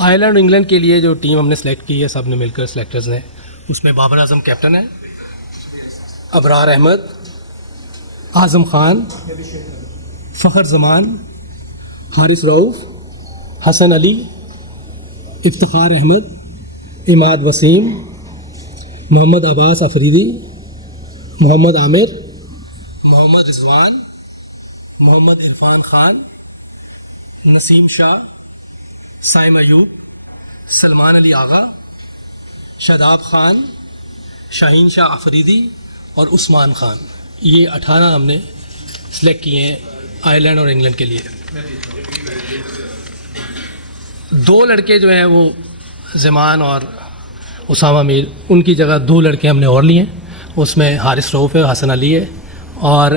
Ireland और England के लिए जो टीम हमने सेलेक्ट की है, सब ने मिलकर सेलेक्टर्स ने, उसमें बाबर आजम कैप्टन है, अबरार अहमद, आज़म ख़ान, फ़खर जमान, हारिस रऊफ़, हसन अली, इफ्तिखार अहमद, इमाद वसीम, मोहम्मद अब्बास अफरीदी, मोहम्मद आमिर, मोहम्मद रिजवान, मोहम्मद इरफान ख़ान, नसीम शाह, साइम अयूब, सलमान अली आगा, शादाब ख़ान, शाहीन शाह अफरीदी और उस्मान ख़ान। ये 18 हमने सेलेक्ट किए हैं आयरलैंड और इंग्लैंड के लिए। 2 लड़के जो हैं वो ज़मान और उसामा मीर, उनकी जगह 2 लड़के हमने और लिए हैं। उसमें हारिस रऊफ़ है, हसन अली है। और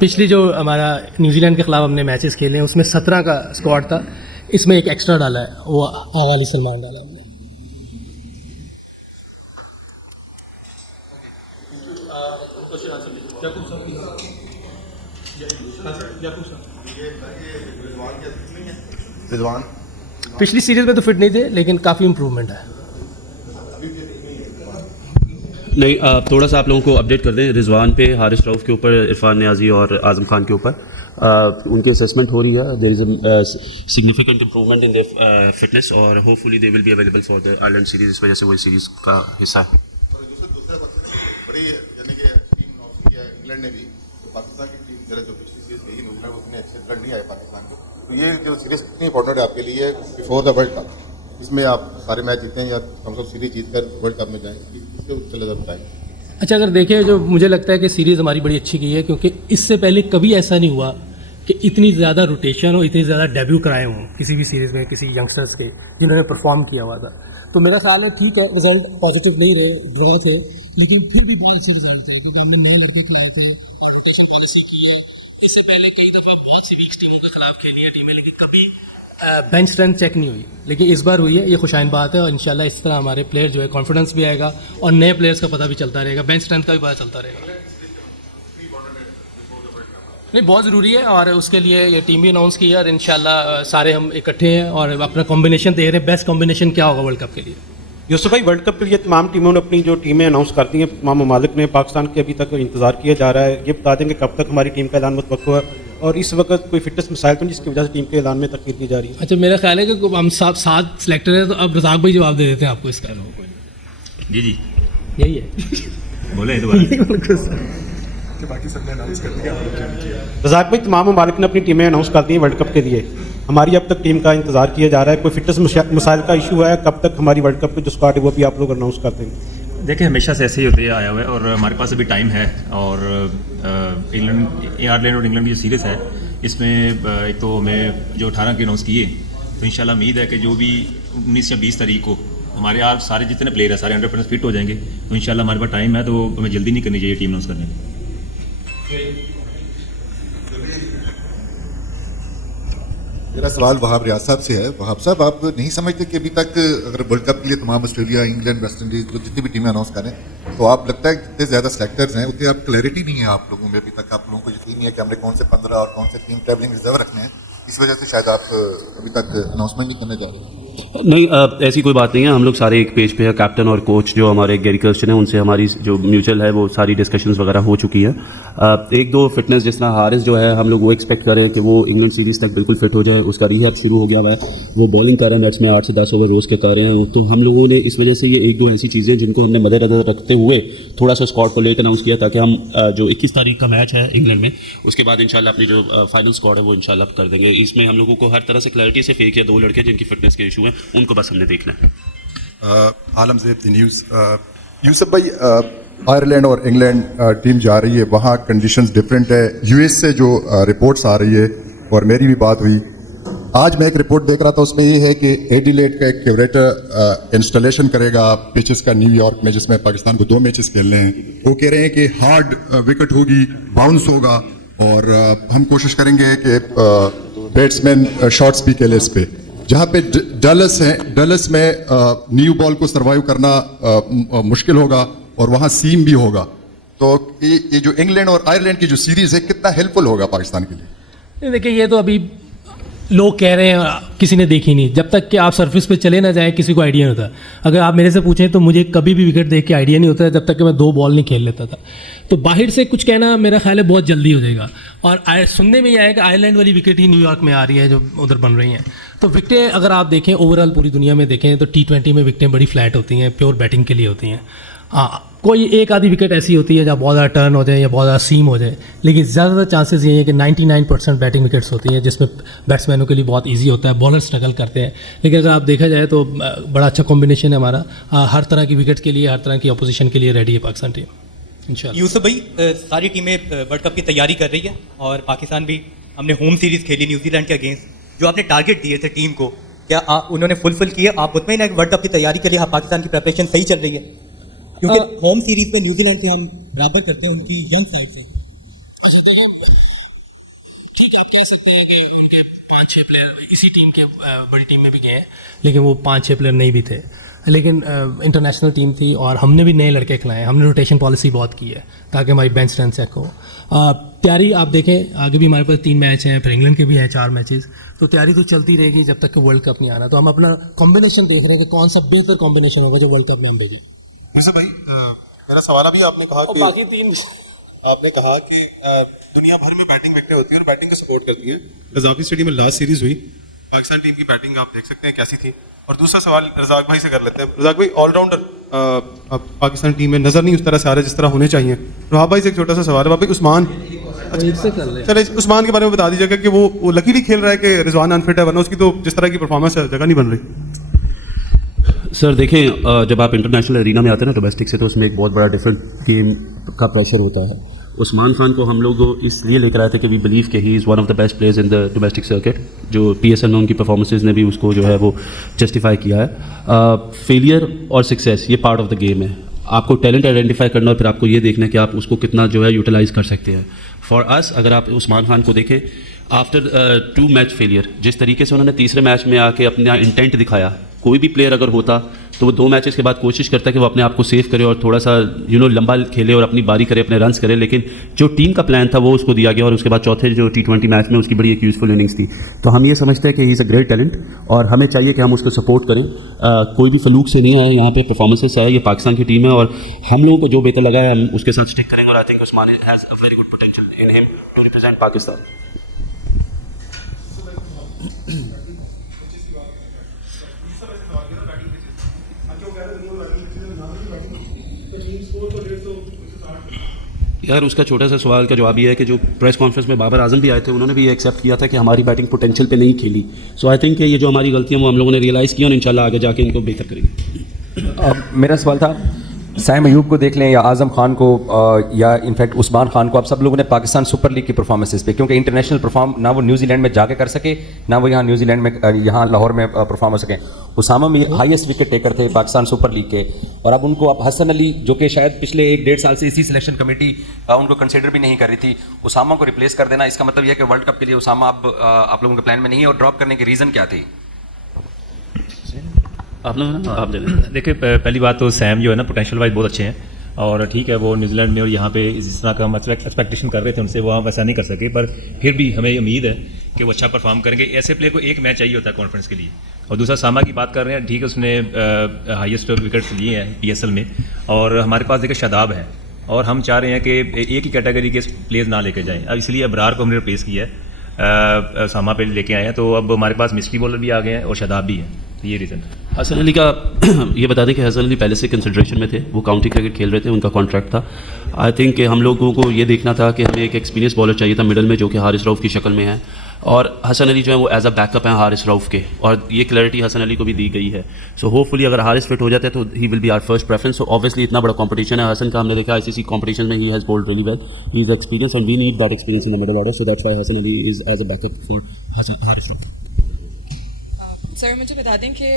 पिछली जो हमारा न्यूजीलैंड के ख़िलाफ़ हमने मैचेस खेले हैं उसमें 17 का स्क्वाड था, इसमें एक एक्स्ट्रा डाला है, वो आगा अली सलमान डाला हमने। रिजवान पिछली सीरीज़ में तो फिट नहीं थे, लेकिन काफ़ी इम्प्रूवमेंट है। नहीं, थोड़ा सा आप लोगों को अपडेट कर दें। रिजवान पे, हारिस रऊफ़ के ऊपर, इरफान नियाज़ी और आज़म खान के ऊपर उनकी असेसमेंट हो रही है। There is a significant improvement in their fitness और hopefully they will be available for the Ireland series. इस वजह से वो सीरीज़ का हिस्सा है। बड़ी यानी कि टीम नॉर्थ की है इंग्लैंड ने भी, तो पाकिस्तान की टीम जरा जो पिछली सीरीज गई है उसमें अच्छे रिजल्ट नहीं आए पाकिस्तान को। तो ये जो सीरीज कितनी इंपॉर्टेंट है आपके लिए बिफोर द वर्ल्ड कप? इसमें आप सारे मैच जीते हैं या कम से कम सीरीज जीत कर वर्ल्ड कप में जाएँ, इससे चले बताएँ। अच्छा, अगर देखें, जो मुझे लगता है कि सीरीज़ हमारी बड़ी अच्छी की है, क्योंकि इससे पहले कभी ऐसा नहीं हुआ कि इतनी ज़्यादा रोटेशन हो, इतनी ज़्यादा डेब्यू कराए हों किसी भी सीरीज़ में किसी यंगस्टर्स के जिन्होंने परफॉर्म किया हुआ था। तो मेरा ख्याल है ठीक है, रिजल्ट पॉजिटिव नहीं रहे, ड्रॉ थे, लेकिन फिर भी बहुत अच्छे रिजल्ट थे, क्योंकि हमने नए लड़के खिलाए थे और रोटेशन पॉलिसी की है। इससे पहले कई दफ़ा बहुत सी वीक्स टीमों के खिलाफ खेली है टीमें, लेकिन कभी बेंच स्ट्रेंथ चेक नहीं हुई, लेकिन इस बार हुई है। ये खुशाइन बात है और इंशाल्लाह इस तरह हमारे प्लेयर जो है कॉन्फिडेंस भी आएगा और नए प्लेयर्स का पता भी चलता रहेगा, बेंच स्ट्रेंथ का भी पता चलता रहेगा। नहीं, बहुत ज़रूरी है और उसके लिए ये टीम भी अनाउंस की है और इंशाल्लाह सारे हम इकट्ठे हैं और अपना कॉम्बिनेशन देख रहे हैं, बेस्ट कॉम्बिनेशन क्या होगा वर्ल्ड कप के लिए। यूसुफ भाई, वर्ल्ड कप के लिए तमाम टीमों ने अपनी जो टीमें अनाउंस कर दी हैं, तमाम ममालिक ने, पाकिस्तान के अभी तक इंतजार किया जा रहा है। ये बता देंगे कब तक हमारी टीम का ऐलान मुतवक्को है और इस वक्त कोई फिटनेस मसाइल तो नहीं जिसकी वजह से टीम के ऐलान में तखीर की जा रही है? अच्छा, मेरा ख्याल है कि हम 7 सिलेक्टर हैं, तो अब रज़ाक भाई जवाब दे देते हैं आपको इसका। जी जी यही है, बोले दोबारा। रज़ाक भाई, तमाम ममालिक ने अपनी टीमें अनाउंस कर दी हैं वर्ल्ड कप के लिए, हमारी अब तक टीम का इंतजार किया जा रहा है। कोई फिटनेस मसाइल का इशू है? कब तक हमारी वर्ल्ड कप की जो स्क्वाड है वो भी आप लोग अनाउंस कर देंगे? देखिए, हमेशा से ऐसे ही होते आया हुआ है और हमारे पास अभी टाइम है। और आयरलैंड और इंग्लैंड की जो सीरीज़ है इसमें एक तो हमें जो 18 के अनाउंस किए, तो इंशाल्लाह उम्मीद है कि जो भी 19 या 20 तारीख को हमारे यहाँ सारे जितने प्लेयर हैं सारे 100% फिट हो जाएंगे। तो इंशाल्लाह हमारे पास टाइम है, तो हमें जल्दी नहीं करनी चाहिए टीम अनाउंस करने की। मेरा सवाल वहाब रियाज साहब से है। वहाब साहब, आप नहीं समझते कि अभी तक अगर वर्ल्ड कप के लिए तमाम ऑस्ट्रेलिया, इंग्लैंड, वेस्ट इंडीज जो जितनी भी टीमें अनाउंस करें, तो आप लगता है जितने ज़्यादा सेलेक्टर्स हैं उतनी आप क्लैरिटी नहीं है आप लोगों में अभी तक। आप लोगों को यकीन नहीं है कि हमने कौन से 15 और कौन से 3 ट्रैवलिंग रिजर्व रखने हैं, इस वजह से शायद आप अभी तक अनाउंसमेंट नहीं करने जा रहे। नहीं, ऐसी कोई बात नहीं है। हम लोग सारे एक पेज पे है। कैप्टन और कोच जो हमारे गैरी कर्स्टन है, उनसे हमारी जो म्यूचुअल है वो सारी डिस्कशंस वगैरह हो चुकी है। 1-2 फिटनेस, जिस तरह हारिस जो है, हम लोग वो एक्सपेक्ट कर रहे हैं कि वो इंग्लैंड सीरीज़ तक बिल्कुल फिट हो जाए। उसका रिहैब शुरू हो गया हुआ है, वो बॉलिंग कर रहे हैं, नेट्स में 8 से 10 ओवर रोज़ के कर रहे हैं। तो हम लोगों ने इस वजह से ये 1-2 ऐसी चीज़ें जिनको हमने मद्देनजर रखते हुए थोड़ा सा स्क्वाड को लेट अनाउंस किया, ताकि हम जो 21 तारीख का मैच है इंग्लैंड में, उसके बाद इंशाल्लाह अपनी जो फाइनल स्क्वाड है वो इंशाल्लाह कर देंगे। इसमें हम लोगों को हर तरह से क्लैरिटी से फेंक है 2 लड़के जिनकी फिटनेस के इशू हैं, उनको बस हमने देखना है। आलम ज़ेब द न्यूज़। यूसुफ भाई, आयरलैंड और इंग्लैंड टीम जा रही है, वहाँ कंडीशंस डिफरेंट है। यूएस से जो रिपोर्ट्स आ रही है और मेरी भी बात हुई, आज मैं एक रिपोर्ट देख रहा था, उसमें ये है कि एडिलेड का एक क्यूरेटर इंस्टॉलेशन करेगा पिचेस का न्यूयॉर्क में, जिसमें पाकिस्तान को 2 मैचेस खेलने हैं। वो कह रहे हैं कि हार्ड विकेट होगी, बाउंस होगा और हम कोशिश करेंगे कि बैट्समैन शॉट्स भी खेले इस पे। जहाँ पे डलस है, डलस में न्यू बॉल को सर्वाइव करना मुश्किल होगा और वहाँ सीम भी होगा। तो ये जो इंग्लैंड और आयरलैंड की जो सीरीज़ है, कितना हेल्पफुल होगा पाकिस्तान के लिए? देखिए, ये तो अभी लोग कह रहे हैं किसी ने देखी नहीं, जब तक कि आप सरफेस पे चले ना जाए किसी को आइडिया नहीं होता। अगर आप मेरे से पूछें तो मुझे कभी भी विकेट देख के आइडिया नहीं होता जब तक कि मैं 2 बॉल नहीं खेल लेता था। तो बाहर से कुछ कहना मेरा ख्याल है बहुत जल्दी हो जाएगा। और सुनने में ये आया कि आयरलैंड वाली विकेट ही न्यूयॉर्क में आ रही है जो उधर बन रही हैं। तो विकेटें अगर आप देखें ओवरऑल पूरी दुनिया में देखें तो T20 में विकेटें बड़ी फ्लैट होती हैं, प्योर बैटिंग के लिए होती हैं। हाँ, कोई एक आधी विकेट ऐसी होती है जहाँ बहुत ज़्यादा टर्न हो जाए या बहुत ज़्यादा सीम हो जाए, लेकिन ज़्यादातर चांसेस ये हैं कि 99% बैटिंग विकेट्स होती हैं जिसमें बैट्समैनों के लिए बहुत इजी होता है, बॉलर स्ट्रगल करते हैं। लेकिन अगर आप देखा जाए तो बड़ा अच्छा कॉम्बिनेशन है हमारा, हर तरह की विकेट के लिए, हर तरह की अपोजिशन के लिए रेडी है पाकिस्तान टीम इंशाल्लाह। यूसुफ भाई, सारी टीमें वर्ल्ड कप की तैयारी कर रही है और पाकिस्तान भी, हमने होम सीरीज़ खेली न्यूजीलैंड के अगेंस्ट। जो आपने टारगेट दिए थे टीम को, क्या उन्होंने फुलफिल किए? आप मुतमईन है वर्ल्ड कप की तैयारी के लिए पाकिस्तान की प्रिपरेशन सही चल रही है? क्योंकि होम सीरीज में न्यूजीलैंड से हम बराबर करते हैं उनकी यंग साइड से। ठीक है, आप कह सकते हैं कि उनके 5-6 प्लेयर इसी टीम के बड़ी टीम में भी गए हैं, लेकिन वो 5-6 प्लेयर नहीं भी थे। लेकिन इंटरनेशनल टीम थी और हमने भी नए लड़के खिलाए, हमने रोटेशन पॉलिसी बहुत की है ताकि हमारी बेंच स्ट्रेंथ चेक हो। तैयारी आप देखें, आगे भी हमारे पास 3 मैच हैं, फिर इंग्लैंड के भी हैं 4 मैचेस, तो तैयारी तो चलती रहेगी जब तक कि वर्ल्ड कप नहीं आना। तो हम अपना कॉम्बिनेशन देख रहे हैं कि कौन सा बेहतर कॉम्बिनेशन होगा जो वर्ल्ड कप में हम देगी। भाई, मेरा सवाल अभी आपने कहा कि बाकी 3 आपने कहा कि दुनिया भर में बैटिंग विकेटें होती हैं और बैटिंग को सपोर्ट करती हैं। रज़ाकी स्टेडियम में लास्ट सीरीज हुई, पाकिस्तान टीम की बैटिंग आप देख सकते हैं कैसी थी। और दूसरा सवाल रज़ाक भाई से कर लेते हैं। रज़ाक भाई, ऑलराउंडर पाकिस्तान टीम में नजर नहीं उस तरह से आ रहे जिस तरह होने चाहिए। रहाब भाई से एक छोटा सा सवाल है। भाई उस्मान, चले उस्मान के बारे में बता दीजिएगा कि वो लकीली खेल रहा है कि रिजवान अनफिट है, वरना उसकी तो जिस तरह की परफॉर्मेंस है जगह नहीं बन रही। सर देखें, जब आप इंटरनेशनल एरिना में आते हैं ना डोमेस्टिक से, तो उसमें एक बहुत बड़ा डिफरेंट गेम का प्रेशर होता है। उस्मान खान को हम लोग इसलिए लेकर आए थे कि वी बिलीव कि he is one of the best players in the domestic circuit. जो PSL में उनकी परफॉर्मेंसेज ने भी उसको जो है वो जस्टिफाई किया है। फेलियर और सक्सेस ये पार्ट ऑफ द गेम है। आपको टैलेंट आइडेंटिफाई करना और फिर आपको ये देखना है कि आप उसको कितना जो है यूटिलाइज कर सकते हैं। फॉर अस, अगर आप उस्मान खान को देखें, आफ्टर 2 मैच फेलियर, जिस तरीके से उन्होंने तीसरे मैच में आके अपना इंटेंट दिखाया, कोई भी प्लेयर अगर होता तो वो 2 मैचेस के बाद कोशिश करता है कि वो अपने आप को सेव करे और थोड़ा सा लंबा खेले और अपनी बारी करे, अपने रन्स करे। लेकिन जो टीम का प्लान था वो उसको दिया गया और उसके बाद चौथे जो T20 मैच में उसकी बड़ी एक यूज़फुल इनिंग्स थी। तो हम ये समझते हैं कि he is a great talent और हमें चाहिए कि हम उसको सपोर्ट करें। कोई भी फलूक से नहीं है, यहाँ पे परफॉर्मेंसेस है, ये पाकिस्तान की टीम है और हम लोगों को जो बेहतर लगा है हम उसके साथ स्टिक करेंगे। और I think Usman has a very good potential in him to represent Pakistan. यार उसका छोटा सा सवाल का जवाब ये है कि जो प्रेस कॉन्फ्रेंस में बाबर आजम भी आए थे, उन्होंने भी ये एक्सेप्ट किया था कि हमारी बैटिंग पोटेंशियल पे नहीं खेली। सो आई थिंक ये जो हमारी गलतियां वो हम लोगों ने रियलाइज़ की और इंशाल्लाह आगे जाके इनको बेहतर करेंगे। मेरा सवाल था, सैम अयूब को देख लें या आज़म खान को या इनफैक्ट उस्मान खान को, आप सब लोगों ने पाकिस्तान सुपर लीग की परफॉर्मेंसेस पे, क्योंकि इंटरनेशनल परफॉर्म ना वो न्यूजीलैंड में जाके कर सके ना वो यहाँ न्यूजीलैंड में यहाँ लाहौर में परफॉर्म हो सके। Usama Mir highest wicket taker थे पाकिस्तान सुपर लीग के, और अब उनको आप हसन अली, जो कि शायद पिछले 1-1.5 साल से इसी सिलेक्शन कमेटी उनको कंसिडर भी नहीं कर रही थी, उसामा को रिप्लेस कर देना, इसका मतलब यह है कि वर्ल्ड कप के लिए उसामा अब आप लोगों के प्लान में नहीं है, और ड्रॉप करने की रीज़न क्या थी? आप लोग आप दे दें। देखिए, पहली बात तो सैम जो है ना पोटेंशियल वाइज बहुत अच्छे हैं और ठीक है, वो न्यूजीलैंड में और यहाँ पे जिस तरह का हम एक्सपेक्टेशन कर रहे थे उनसे, वो हम वैसा नहीं कर सके, पर फिर भी हमें उम्मीद है कि वो अच्छा परफॉर्म करेंगे। ऐसे प्लेयर को एक मैच चाहिए होता है कॉन्फ्रेंस के लिए। और दूसरा, सामा की बात कर रहे हैं, ठीक है, उसने हाईएस्ट विकेट्स लिए हैं PSL में, और हमारे पास देखिए शादाब है, और हम चाह रहे हैं कि एक ही कैटेगरी के प्लेयर्स ना लेके जाएँ। अब इसलिए अबरार को हमने रिप्लेस किया है, सामा पे लेके आए हैं, तो अब हमारे पास मिस्ट्री बॉलर भी आ गए हैं और शादाब भी हैं, तो ये रीज़न है। हसन अली का ये बता दें कि हसन अली पहले से कंसिडरेशन में थे, वो काउंटी क्रिकेट खेल रहे थे, उनका कॉन्ट्रैक्ट था। आई थिंक कि हम लोगों को ये देखना था कि हमें एक एक्सपीरियंस बॉलर चाहिए था मिडल में, जो कि हारिस रऊफ़ की शक्ल में है, और हसन अली जो है वो एज अ बैकअप हैं हारिस रऊफ़ के, और ये क्लैरिटी हसन अली को भी दी गई है। सो होपफुली अगर हारिस फिट हो जाते हैं तो he will be our first preference. So obviously इतना बड़ा कंपटीशन है हसन का, हमने देखा ICC कंपटीशन में he has bowled really well, he is experience and we need that experience in the middle order, so that's why Hasan Ali is as a backup for Haris Rauf. Sir मुझे बता दें कि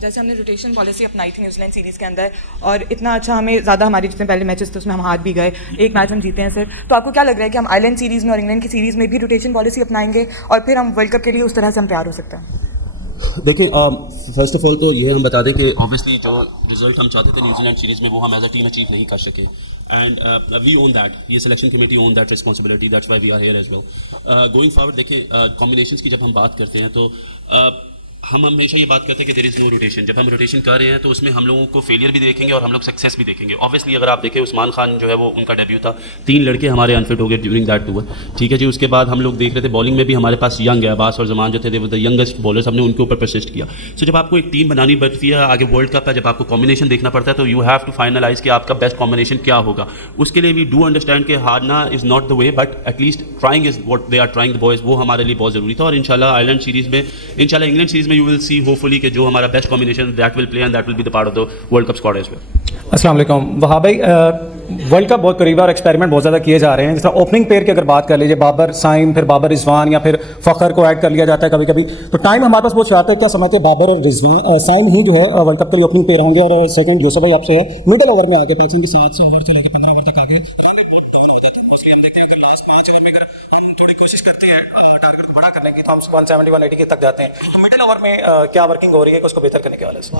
जैसे हमने रोटेशन पॉलिसी अपनाई थी न्यूजीलैंड सीरीज़ के अंदर, और इतना अच्छा हमें ज़्यादा हमारी जितने पहले मैचेस थे उसमें हम हार भी गए, एक मैच हम जीते हैं सर, तो आपको क्या लग रहा है कि हम आयरलैंड सीरीज़ में और इंग्लैंड की सीरीज़ में भी रोटेशन पॉलिसी अपनाएंगे और फिर हम वर्ल्ड कप के लिए उस तरह से हम तैयार हो सकते हैं? देखिए फर्स्ट ऑफ ऑल तो ये हम बता दें कि ऑब्वियसली जो रिजल्ट हम चाहते थे न्यूजीलैंड सीरीज़ में वो हम एज अ टीम अचीव नहीं कर सके एंड वी ओन दैट, ये selection committee own that responsibility, that's why we are here as well. Going forward देखिए कॉम्बिनेशंस की जब हम बात करते हैं तो हम हमेशा ये बात करते हैं कि देयर इज़ नो रोटेशन। जब हम रोटेशन कर रहे हैं तो उसमें हम लोगों को फेलियर भी देखेंगे और हम लोग सक्सेस भी देखेंगे। ऑब्वियसली अगर आप देखें उस्मान खान जो है वो उनका डेब्यू था, 3 लड़के हमारे अनफिट हो गए ड्यूरिंग दैट टूर, ठीक है जी। उसके बाद हम लोग देख रहे थे बॉलिंग में भी हमारे पास यंग है, अब्बास और जमान जो थे द यंगेस्ट बॉलर्स, हमने उनके ऊपर परसिस्ट किया। सो जब आपको एक टीम बनानी पड़ती है, आगे वर्ल्ड कप है, जब आपको कॉम्बिनेशन देखना पड़ता है तो यू हैव टू फाइनलाइज कि आपका बेस्ट कॉम्बिनेशन क्या होगा। उसके लिए भी डू अंडरस्टैंड कि हारना is not the way, but at least trying is what they are trying the boys, वो हमारे लिए बहुत ज़रूरी था। और इंशाल्लाह आयरलैंड सीरीज़ में, इंशाल्लाह इंग्लैंड सीरीज़ में यू विल सी होपफुली कि जो हमारा best combination that will play and that will be the part of the world cup squad as well. अस्सलाम वालेकुम वहाब भाई, वर्ल्ड कप बहुत करीब है और एक्सपेरिमेंट बहुत ज़्यादा किए जा रहे हैं। जैसा ओपनिंग पेयर की अगर बात कर लीजिए, बाबर साइम, फिर बाबर रिजवान या फिर फ़खर को ऐड कर लिया जाता है कभी कभी, तो टाइम हमारे पास बहुत चाहते हैं। क्या समझते हैं बाबर और रिजवान साइम ही जो है वर्ल्ड कप के लिए ओपनिंग पेयर होंगे? और सेकंड यूसुफ भाई आपसे है, मिडल ओवर में आगे पाकिस्तान के 7 ओवर से लेकर 15 ओवर तक आगे मोस्टली हम देखते हैं अगर लास्ट 5 ओवर में अगर हम थोड़ी कोशिश करते हैं टारगेट को बड़ा करने की तो हम 170 180 के तक जाते हैं। तो मिडल ओवर में क्या वर्किंग हो रही है उसको बेहतर करने के वाले से?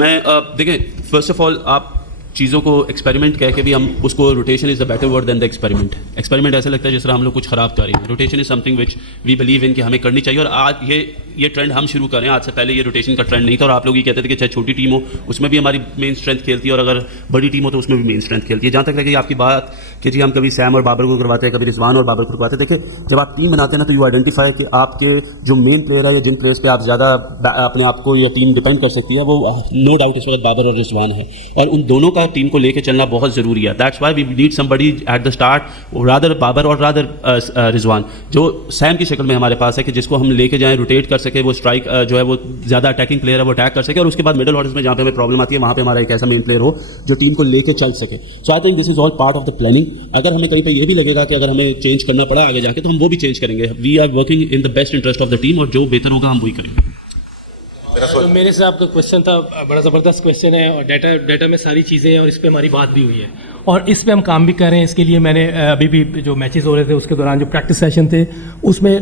मैं देखिए फर्स्ट ऑफ ऑल आप चीज़ों को एक्सपेरिमेंट कह के भी हम उसको rotation is the better word than the experiment. Experiment ऐसा लगता है जिस तरह हम लोग कुछ ख़राब कर रहे हैं। Rotation is something which we believe in कि हमें करनी चाहिए। और आज ये ट्रेंड हम शुरू करें, आज से पहले ये रोटेशन का ट्रेंड नहीं था। और आप लोग ये कहते थे कि चाहे छोटी टीम हो उसमें भी हमारी मेन स्ट्रेंथ खेलती है और अगर बड़ी टीम हो तो उसमें भी मेन स्ट्रेंथ खेलती है। जहाँ तक लगे आपकी बात कि जी हम कभी सैम और बाबर को करवाते हैं, कभी रिजवान और बाबर को करवाते हैं। देखिए जब आप टीम बनाते हैं ना तो यू आइडेंटिफाई कि आपके जो मेन प्लेयर है या जिन प्लेयर्स पे आप ज़्यादा अपने आप को या टीम डिपेंड कर सकती है वो नो डाउट इस वक्त बाबर और रिजवान है और उन दोनों का टीम को लेकर चलना बहुत ज़रूरी है। That's why we need somebody at the start, rather Babar और रादर रिजवान, जो सैम की शक्ल में हमारे पास है कि जिसको हम लेके जाएं, रोटेट कर सके, वो स्ट्राइक जो है वो ज़्यादा अटैकिंग प्लेयर है वो अटैक कर सके। और उसके बाद मिडल ऑर्डर्स में जहाँ पे हमें प्रॉब्लम आती है वहाँ पे हमारा एक ऐसा मेन प्लेयर हो जो टीम को लेके चल सके। So I think this is all part of the planning. अगर हमें कहीं पे ये भी लगेगा कि अगर हमें चेंज करना पड़ा आगे जाके तो हम वो भी चेंज करेंगे। We are working in the best interest of the team और जो बेहतर होगा हम वही करेंगे। तो मेरे से आपका क्वेश्चन था, बड़ा ज़बरदस्त क्वेश्चन है और डाटा में सारी चीज़ें हैं और इस पे हमारी बात भी हुई है और इस पे हम काम भी कर रहे हैं। इसके लिए मैंने अभी भी जो मैचेस हो रहे थे उसके दौरान जो प्रैक्टिस सेशन थे उसमें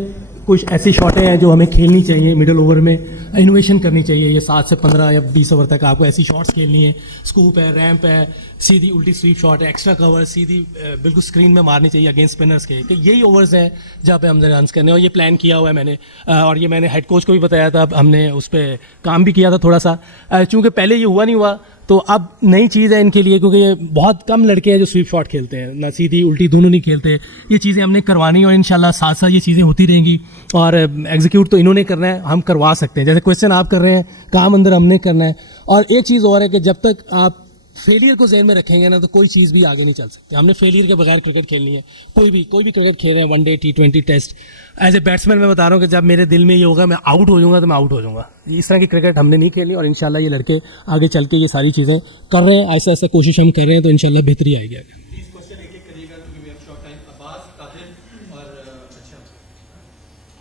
कुछ ऐसी शॉटें हैं जो हमें खेलनी चाहिए मिडिल ओवर में, इनोवेशन करनी चाहिए। ये 7 से 15 या 20 ओवर तक आपको ऐसी शॉट्स खेलनी है। स्कूप है, रैम्प है, सीधी उल्टी स्वीप शॉट है, एक्स्ट्रा कवर सीधी बिल्कुल स्क्रीन में मारनी चाहिए अगेंस्ट स्पिनर्स के। कि यही ओवर्स हैं जहाँ पे हमने रन्स करने और ये प्लान किया हुआ है मैंने और ये मैंने हेड कोच को भी बताया था। हमने उस पर काम भी किया था थोड़ा सा, चूँकि पहले ये हुआ नहीं हुआ तो अब नई चीज़ है इनके लिए, क्योंकि ये बहुत कम लड़के हैं जो स्वीप शॉट खेलते हैं, ना सीधी उल्टी दोनों नहीं खेलते। ये चीज़ें हमने करवानी और इंशाल्लाह साथ साथ ये चीज़ें होती रहेंगी और एग्जीक्यूट तो इन्होंने करना है, हम करवा सकते हैं। जैसे क्वेश्चन आप कर रहे हैं, काम अंदर हमने करना है। और एक चीज़ और है कि जब तक आप फेलियर को ज़हन में रखेंगे ना तो कोई चीज़ भी आगे नहीं चल सकती। हमने फेलियर के बगैर क्रिकेट खेलनी है। कोई भी क्रिकेट खेल रहे हैं, one day, T20 test, as a batsman मैं बता रहा हूँ कि जब मेरे दिल में ये होगा मैं आउट हो जाऊँगा तो मैं आउट हो जाऊँगा। इस तरह की क्रिकेट हमने नहीं खेलनी और इंशाल्लाह ये लड़के आगे चल के ये सारी चीज़ें कर रहे हैं, ऐसा ऐसा कोशिश हम कर रहे हैं तो इंशाल्लाह बेहतरी आएगी आगे।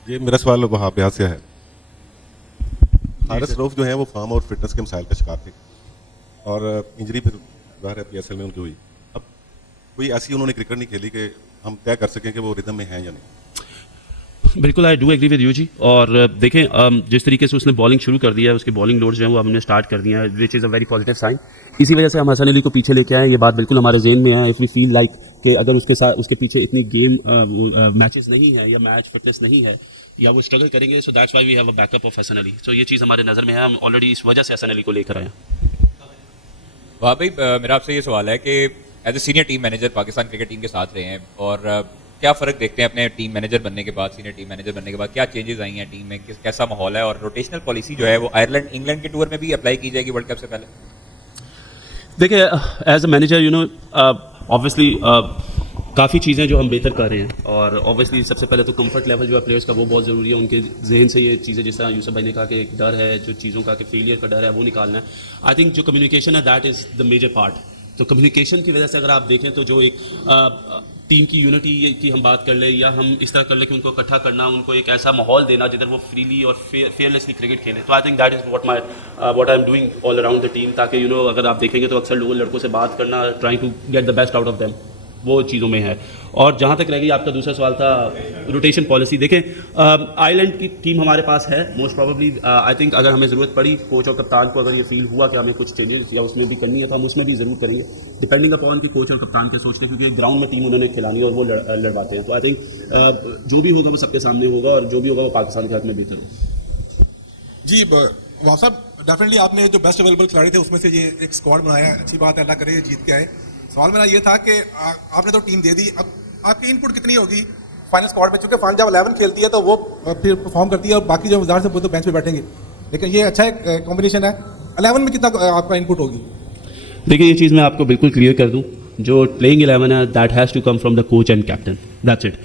ये मेरा सवाल वहाँ पे से है। हारिस रऊफ जो है वो फॉर्म और फिटनेस के मसाइल का शिकार थे और इंजरी फिर बाहर PSL में उनकी हुई। अब कोई ऐसी उन्होंने क्रिकेट नहीं खेली कि हम तय कर सकें कि वो रिदम में हैं या नहीं। बिल्कुल I do agree with you ji. और देखें जिस तरीके से उसने बॉलिंग शुरू कर दिया है, उसके बॉलिंग लोड्स जो हैं वो हमने स्टार्ट कर दिया है, which is a very positive sign. इसी वजह से हम हसन अली को पीछे लेके आए। ये बात बिल्कुल हमारे जेन में है। इफ़ वी फील लाइक कि अगर उसके साथ उसके पीछे इतनी गेम मैचेस नहीं है या मैच फिटनेस नहीं है या वो स्ट्रगल करेंगे, so that's why we have a backup of Hasan Ali. सो ये चीज़ हमारे नज़र में है, हम ऑलरेडी इस वजह से हसन अली को लेकर आए हैं। वाह भाई, मेरा आपसे ये सवाल है कि as a senior team manager Pakistan cricket team के साथ रहे हैं और क्या फ़र्क देखते हैं अपने टीम मैनेजर बनने के बाद, सीनियर टीम मैनेजर बनने के बाद क्या चेंजेस आई हैं टीम में, कैसा माहौल है और रोटेशनल पॉलिसी जो है वो आयरलैंड इंग्लैंड के टूर में भी अप्लाई की जाएगी वर्ल्ड कप से पहले? देखिए as a manager you know obviously काफ़ी चीज़ें जो हम बेहतर कर रहे हैं और ऑब्वियसली सबसे पहले तो कंफर्ट लेवल जो है प्लेयर्स का वो बहुत ज़रूरी है। उनके जहन से ये चीज़ें, जिस तरह यूसुफ भाई ने कहा कि एक डर है, जो चीज़ों का कि फेलियर का डर है वो निकालना है। आई थिंक जो कम्युनिकेशन है that is the major part. तो कम्युनिकेशन की वजह से अगर आप देखें तो जो एक टीम की यूनिटी की हम बात कर लें या हम इस तरह कर लें कि उनको इकट्ठा करना, उनको एक ऐसा माहौल देना जिधर वो फ्रीली और फेयरलेसली क्रिकेट खेलें। तो I think that is what I am doing all around the team, ताकि यू नो अगर आप देखेंगे तो अक्सर लोगों लड़कों से बात करना, trying to get the best out of them. वो चीज़ों में है। और जहाँ तक रह गई आपका दूसरा सवाल था रोटेशन पॉलिसी, देखें आयरलैंड की टीम हमारे पास है, मोस्ट प्रोबेबली आई थिंक अगर हमें ज़रूरत पड़ी कोच और कप्तान को, अगर ये फील हुआ कि हमें कुछ चेंजेस या उसमें भी करनी है तो हम उसमें भी ज़रूर करेंगे, डिपेंडिंग अपॉन कि कोच और कप्तान क्या सोचते हैं, क्योंकि ग्राउंड में टीम उन्होंने खिलानी है और वो लड़वाते हैं। तो आई थिंक जो भी होगा वो सबके सामने होगा और जो भी होगा वो पाकिस्तान के हक में बेहतर होगा। जी वहाँ साहब, डेफिनेटली आपने जो बेस्ट अवेलेबल खिलाड़ी थे उसमें से ये एक स्क्वाड बनाया, अच्छी बात है, अल्लाह करे ये जीत के आए। सवाल मेरा ये था कि आपने तो टीम दे दी, अब आपकी इनपुट कितनी होगी फाइनल स्क्वाड में, चूंकि फाइनल जब 11 खेलती है तो वो फिर परफॉर्म करती है और बाकी जो ज़ाहिर से वो तो बेंच पे बैठेंगे, लेकिन ये अच्छा एक कॉम्बिनेशन है। 11 में कितना आपका इनपुट होगी? देखिए ये चीज़ मैं आपको बिल्कुल क्लियर कर दूं, जो प्लेइंग 11 है that has to come from the coach and captain, that's it.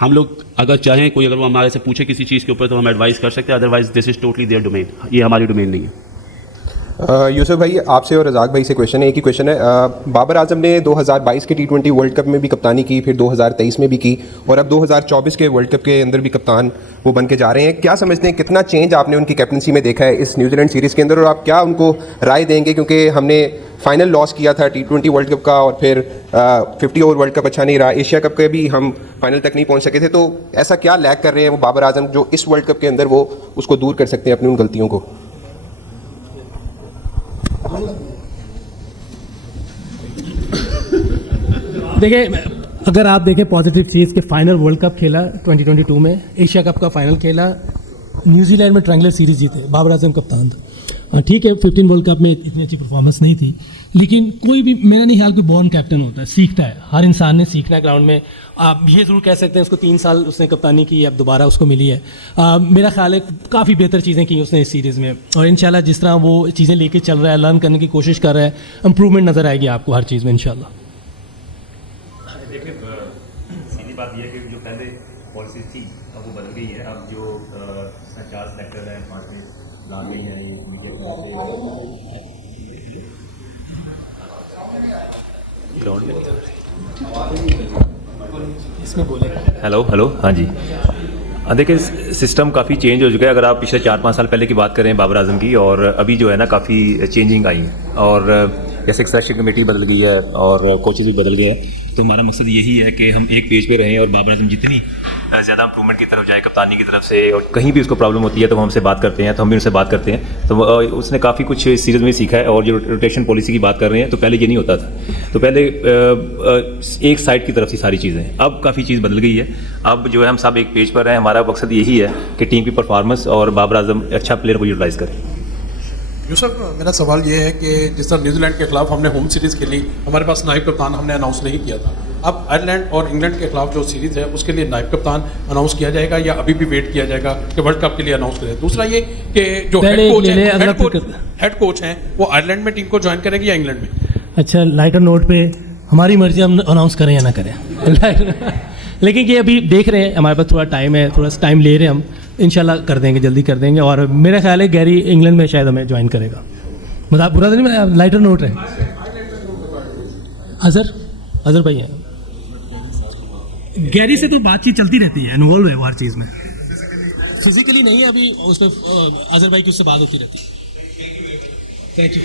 हम लोग अगर चाहें कोई अगर वो हमारे से पूछे किसी चीज़ के ऊपर तो हम एडवाइस कर सकते हैं, otherwise this is totally there domain, ये हमारी डोमेन नहीं है। यूसुफ भाई आपसे और रज़ाक भाई से क्वेश्चन है, एक ही क्वेश्चन है। बाबर आजम ने 2022 के T20 वर्ल्ड कप में भी कप्तानी की, फिर 2023 में भी की और अब 2024 के वर्ल्ड कप के अंदर भी कप्तान वो बन के जा रहे हैं। क्या समझते हैं कितना चेंज आपने उनकी कैप्टनसी में देखा है इस न्यूजीलैंड सीरीज़ के अंदर, और आप क्या उनको राय देंगे, क्योंकि हमने फाइनल लॉस किया था T20 वर्ल्ड कप का और फिर 50 ओवर वर्ल्ड कप अच्छा नहीं रहा, एशिया कप के भी हम फाइनल तक नहीं पहुँच सके थे, तो ऐसा क्या लैग कर रहे हैं वो बाबर आजम जो इस वर्ल्ड कप के अंदर वो उसको दूर कर सकते हैं अपनी उन गलतियों को? देखिए अगर आप देखें पॉजिटिव चीज़ के फाइनल वर्ल्ड कप खेला 2022 में, एशिया कप का फाइनल खेला, न्यूजीलैंड में ट्रायंगुलर सीरीज जीते, बाबर आजम कप्तान था। ठीक है 15 वर्ल्ड कप में इतनी अच्छी परफॉर्मेंस नहीं थी, लेकिन कोई भी मेरा नहीं ख्याल कोई बॉर्न कैप्टन होता है, सीखता है, हर इंसान ने सीखना है ग्राउंड में। आप ये ज़रूर कह सकते हैं उसको 3 साल उसने कप्तानी की, अब दोबारा उसको मिली है। मेरा ख्याल है काफ़ी बेहतर चीज़ें की उसने इस सीरीज़ में, और इंशाल्लाह जिस तरह वो चीज़ें लेके चल रहा है, लर्न करने की कोशिश कर रहा है, इंप्रूवमेंट नज़र आएगी आपको हर चीज़ में इंशाल्लाह। देखिए सीधी बात यह है कि जो पहले पॉलिसी थी अब वो बदल गई है। अब जो 4 सेलेक्टर हैं, 5 ला गई हैं, ये मीडिया ग्राउंड में इसमें बोले हेलो हाँ जी। देखिए सिस्टम काफ़ी चेंज हो चुका है। अगर आप पिछले 4-5 साल पहले की बात करें बाबर आजम की, और अभी जो है ना काफ़ी चेंजिंग आई है, और जैसे सिलेक्शन कमेटी बदल गई है और कोचेज भी बदल गए हैं, तो हमारा मकसद यही है कि हम एक पेज पे रहें और बाबर आजम जितनी ज़्यादा इंप्रूवमेंट की तरफ जाए कप्तानी की तरफ से, और कहीं भी उसको प्रॉब्लम होती है तो वो हमसे बात करते हैं, तो हम भी उनसे बात करते हैं। तो उसने काफ़ी कुछ इस सीरीज़ में सीखा है। और जो रोटेशन पॉलिसी की बात कर रहे हैं, तो पहले ये नहीं होता था, तो पहले एक साइड की तरफ थी सारी चीज़ें, अब काफ़ी चीज़ बदल गई है। अब जो है हम सब एक पेज पर हैं। हमारा मकसद यही है कि टीम की परफॉर्मेंस और बाबर आजम अच्छा प्लेयर को यूटिलाइज़ करें। यूसुफ मेरा सवाल ये है कि जिस तरह न्यूजीलैंड के खिलाफ हमने होम सीरीज़ खेली, हमारे पास नायब कप्तान हमने अनाउंस नहीं किया था, अब आयरलैंड और इंग्लैंड के खिलाफ जो सीरीज़ है उसके लिए नायब कप्तान अनाउंस किया जाएगा या अभी भी वेट किया जाएगा कि वर्ल्ड कप के लिए अनाउंस करें? दूसरा ये कि जो हेड कोच हैं वो आयरलैंड में टीम को ज्वाइन करेंगे या इंग्लैंड में? अच्छा, लाइटर नोट पे हमारी मर्जी, हम अनाउंस करें या ना करें लेकिन ये अभी देख रहे हैं, हमारे पास थोड़ा टाइम है, थोड़ा सा टाइम ले रहे हैं हम, इंशाल्लाह कर देंगे, जल्दी कर देंगे। और मेरा ख्याल है गैरी इंग्लैंड में शायद हमें ज्वाइन करेगा। मतलब बुरा तो नहीं, लाइटर नोट है। अजहर भाई हैं, गैरी से तो बातचीत चलती रहती है, इन्वॉल्व है वो हर चीज़ में, फिजिकली नहीं है अभी, उसमें अजहर भाई की उससे बात होती रहती है। Thank you.